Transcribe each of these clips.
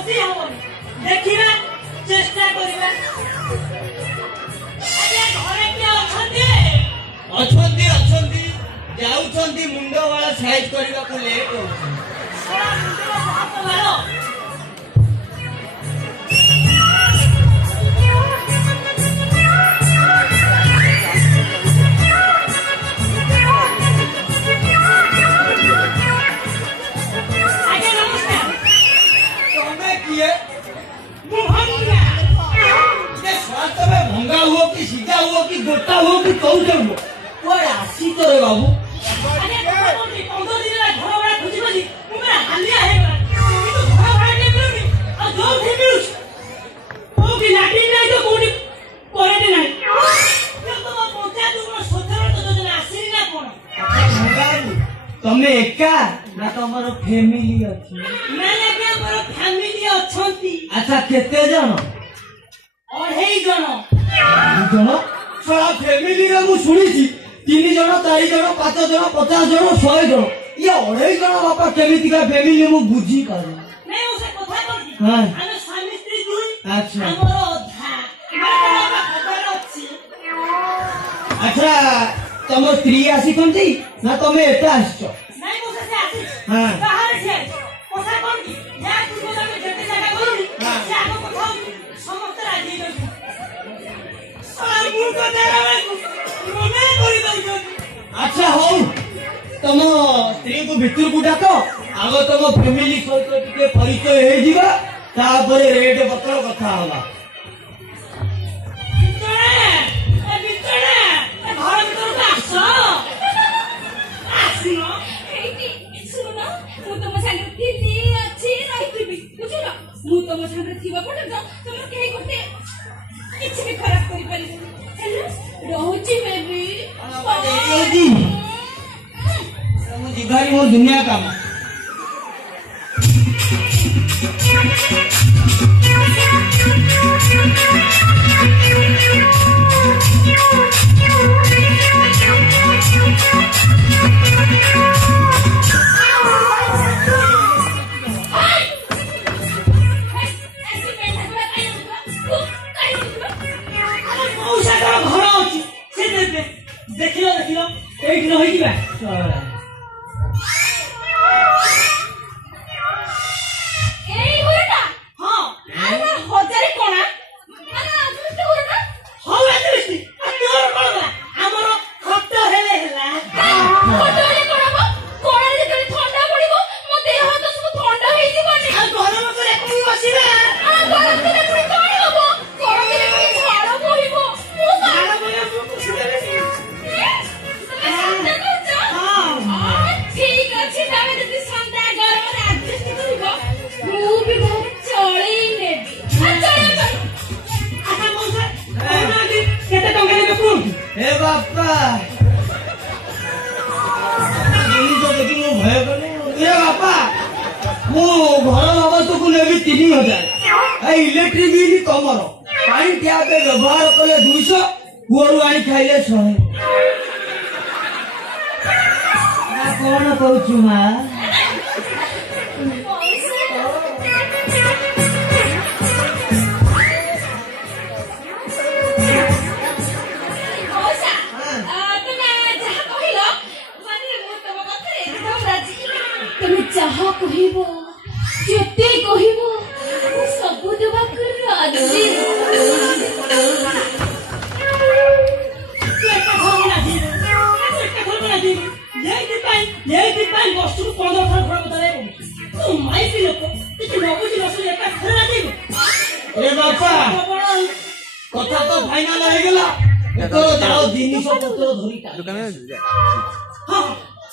बसी हम देखिबा चेष्टा करिबा अरे घरे के अछंती जाउछंती मुंड वाला साइज करबा को लेट होछ सारा मुंड हाथ मारो भंगा हुआ कि सीधा हुआ कि गोटा हुआ कि कौन से हुआ कोई आसी तो रे बाबू अरे 15 दिन ला घर बड़ा खुशी खुशी मेरा हालिया है मैं तो घर भाई ने मिलूनी और जो भी मिलूस वो की लाठी नहीं तो कोनी कोरे नहीं ये तो पहुंचा तुम सोचर तो जो आसी ना कोन तमे एका ना तमरो फैमिली अछि ना लगे हमरो फैमिली अछंती अच्छा केते जण और हे जण सारा फैमिली रे मु सुनिছি 3 जण 4 जण 5 जण 50 जण 100 जण ये अढ़ाई जण बापा केमिति का फैमिली मु बुझी पारे नहीं उसे कथा करती हां हम स्वामी स्त्री दुई अच्छा हमरो अधा हमरा खबर अछि अच्छा तम स्त्री आसी कोनती ना तमे एटा आछो नहीं मुसे से आसी हां बाहर से कथा कोनती या तुमको तमे जेते जगह बोलुनी से आगो कथा समस्त राजी होई अच्छा हो तुम स्त्री को भितर को डाक आग तुम फैमिली सहित टिके परिचय हो जीवा तापर रेट पत्र कथा होला खराब करी पारी रोची बेबी जिगारी वो दुनिया का देखिलो देखिलो एक न होई दिबा एई होता हां आना हजार कोना आना अदृष्ट होता हां अदृष्ट तोर कोना हमरो खट्ट हेले हेला खट्ट हेले कोना कोना जे तोरी ठंडा पड़िबो मो देह तो सब ठंडा होई जीवनी आ गरम करे कोई बसिबा आ गरम करे कोई कोनी हबो गरम करे कोई झाड़ बोहिबो मो झाड़ बोले मो खुशी देबे ठीक अच्छे तमे जति संता गरम रे एडजस्ट करिबो मु भी घर चळी नेबी चळे भाई आता मौसा कोना दि केते टंका देबे कोन हे बापा ये जो देखि मो भय कने ए बापा मो घर बाबा को नेबी 3000 ए इलेक्ट्रिक बिल कमरो पानी ट्याप व्यवहार कले 200 कुआरू आनी खाइले 100 कौन कहू माँ তুমি যাহা কহিব যেতে কহিব ସବୁ ଦେବାକୁ ରାଜି ये पाई वस्तु को 15 थर खरा बता रे तू माई पी लोक तू नबुजी रसले एका खरा देब ए बापा कथा तो फाइनल हो गेला तो जाओ जिनिस पत्र धरिता दुकान हां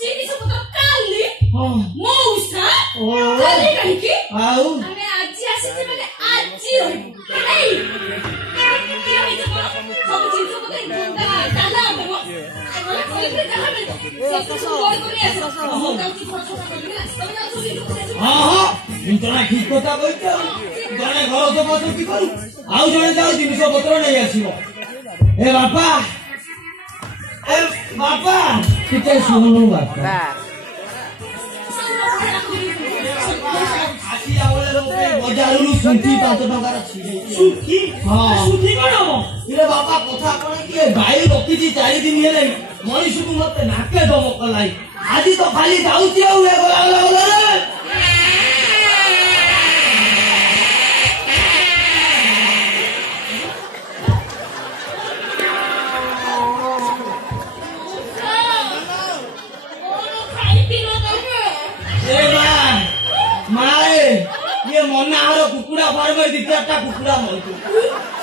जिनिस पत्र काली हां मौसा काली कहि के आउ हमें आज आसी माने आज रही नहीं ये होई जे सब जिनिस पत्र ताला देबो आगला कोई भी ताला हाँ इंतना ठीक कथा कहते जने घर सफा सफी करू आउ जने जाऊ जिनिस पत्र नहीं आसीबो ए बापा किते सुनु बापा खासी आवले लोके बजारु सुंठी 5 टंकार सुंठी हां सुंठी कोन हो इरे बापा कथा कोन कि गाई रखिची 4 दिन हेले मनीष को मते नाके दमक लाई आज तो खाली जाउची आ हुए गला रे ये मनाहार कुकुड़ा फार्म दी चारटा कुकुड़ा मरतु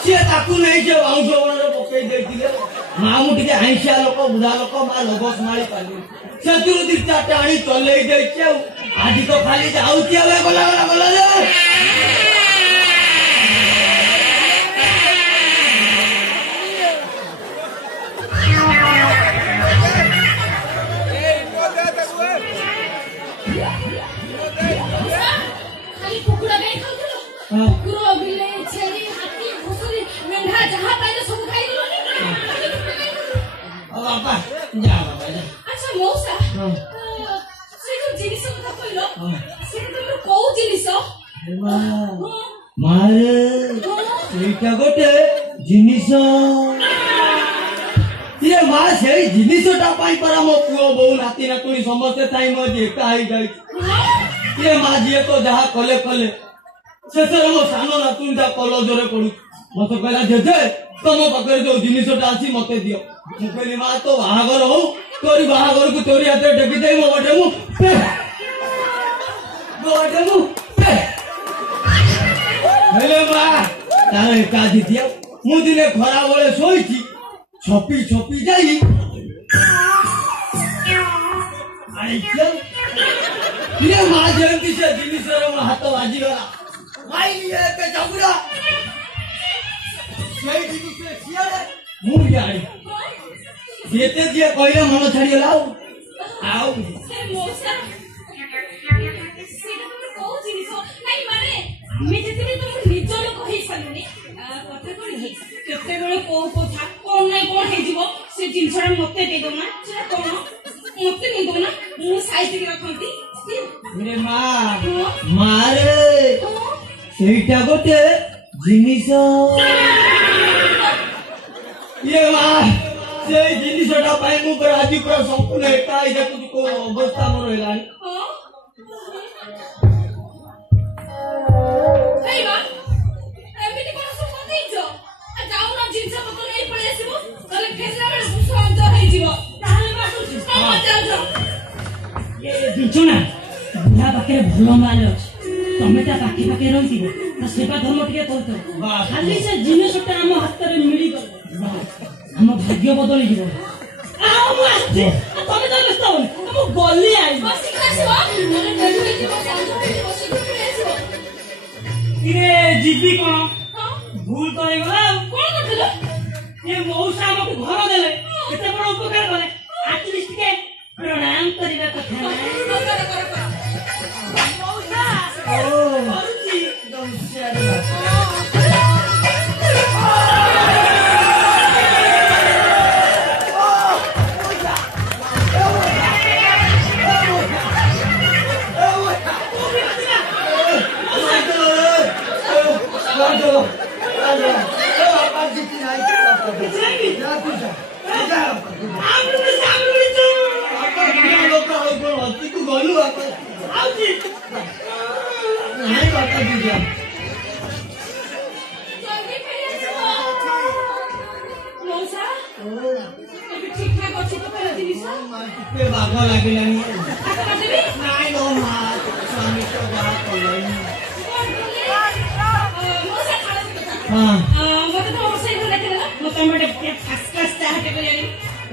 से ताकू नहीं जे औष बणरे पकई देथिले मामु टिके आइसिया लोक बुढा लोक मा लगस मारी पाली सेतुरु दी चारटा आनी चलेई देछे आज तो खाली जाउची आवे गला रे कुकुर बिले छेली हाथी घुसुरी मेंढा जहां पाइले सब खाइ दिलोनी ओ बाबा जा बाबा जा अच्छा मौसा से जो जिनिस কথা কইলো সেটা তুমি কোউ জিনিস মারে এইটা গোটে জিনিস ये मां से जिनिसटा पाई पर मो पुओ बहु नाती नातुनी समस्त थाई मो जेका आई जाई ये मां जी तो जहा कले कले सेसरे मो सानो नातुनटा कॉलेजरे पडु मते कहला जेजे तम पकरे जो जिनिसटा आसी मते दियो मु कहली मां तो बाहागर हो तोरी बाहागर को तोरी हाथे टेकी देई मो बटे मु हेले मां तारे का दिया मु दिने खरा बेले सोईची छपी जाई अरे क्या ये मां जयंती से जिनिस रे हाथ बाजी गला माई लिए के जबुरा सेई दिनु से सियारे मु याई जेते जे कइले मन छाड़ी लाओ आओ से मोसा सेटा तो को जिनिस नाही माने मी जेते तुम निज लोक होई सलुनी कथा कोन हे केते बेले को था कोन नाही कोन हे जीवो से जिनिसरा मते दे दो ना से कोन मते नि दो ना मु साइड के रखंती मेरे मां मारे सेटा गोटे जिनिस ये मां से जिनिसटा पाई मु पर आज पूरा संपूर्ण एका आई देखु को अवस्था मोर हेलानी हेई बा एमिति कोन सब देइजो जाऊ ना जिनिस पतो नहीं पड़े आसीबो तले फेसरा बेले सुसो अंत हेई जीवो ताले बा सुसो जाऊ ये दुचना बुढ़ा पाखे भल माल अछि तमे ता पाखे पाखे रहिबो ता सेवा धर्म टिके करतो खाली से जिनिसटा हम हाथ रे मिली गलो हम भाग्य बदली जीवो आओ मु आछि तमे तो व्यस्त हो हम गल्ली आई बस आसीबो तले टेडु हेई जीवो जाऊ हेई बस आसीबो इरे जीवी कोन भूल तो गला कोन करथलो ये मौसा हमको घर देले केते बड़ उपकार करे एटलीस्ट के प्रणाम करिबा कथा कर मौसा ओ मरुची एकदम सियारी बाघ लगे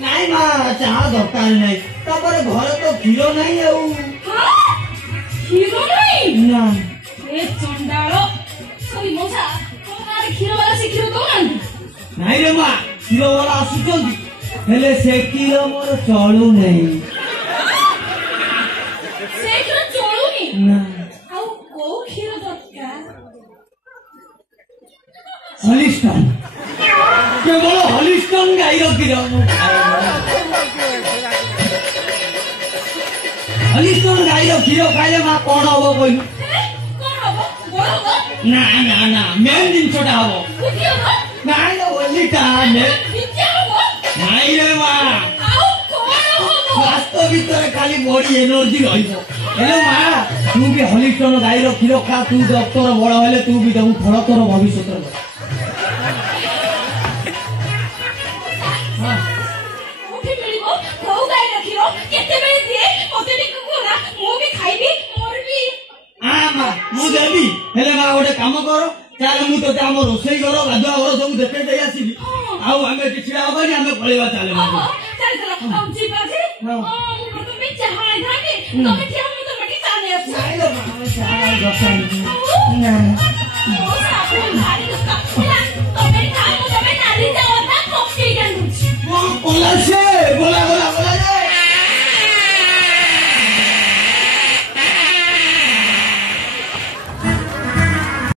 नाई मां चाह दरकार नहीं तापर घर तो क्षीर नहीं क्षीर नहीं ना ए चंडालो सही मौसा तुम्हारे क्षीर वाला से क्षीर दो नहीं रे मां क्षीर वाला आसुचंदी हेले से क्षीर मोर चलू नहीं से क्षीर चलू नहीं ना आउ को क्षीर दरकार हलिस्टन केवल हलिस्टन गाईर क्षीर हलिस्टन गाईर क्षीर खाइले मां कौन हम कहलु कौन हम बड़ हम ନା ନା ନା ମେନ୍ ଜିନିଷଟା ହବ ନାଇଁ ନା ଓଲିଟା ନାଇଁ ରେ ମା ସ୍ୱାସ୍ଥ୍ୟ ଭିତରେ ଖାଲି ବଡି ଏନର୍ଜି ରହିବ ହେଲେ ମା ତୁ ବି ହଲିଷ୍ଟନ ଗାଈର କ୍ଷୀର ଖା ତୁ ଡକ୍ଟର ବଡ ହେଲେ ତୁ ବି ଦେବୁ ଫଳ ତୋର ଭବିଷ୍ୟତରେ ମୁଁ ଦେବି ହେଲେ ମା ଗୋଟେ କାମ କର ତାହେଲେ ମୁଁ ତୋତେ ଆମ ରୋଷେଇ ଘର ଗାଧୁଆ ଘର ସବୁ ଦେଖେଇ ଦେଇ ଆସିବି ଆଉ ଆମେ ଛିଡା ହବାନି ଆମେ ପଳେଇବା ଚାଲେ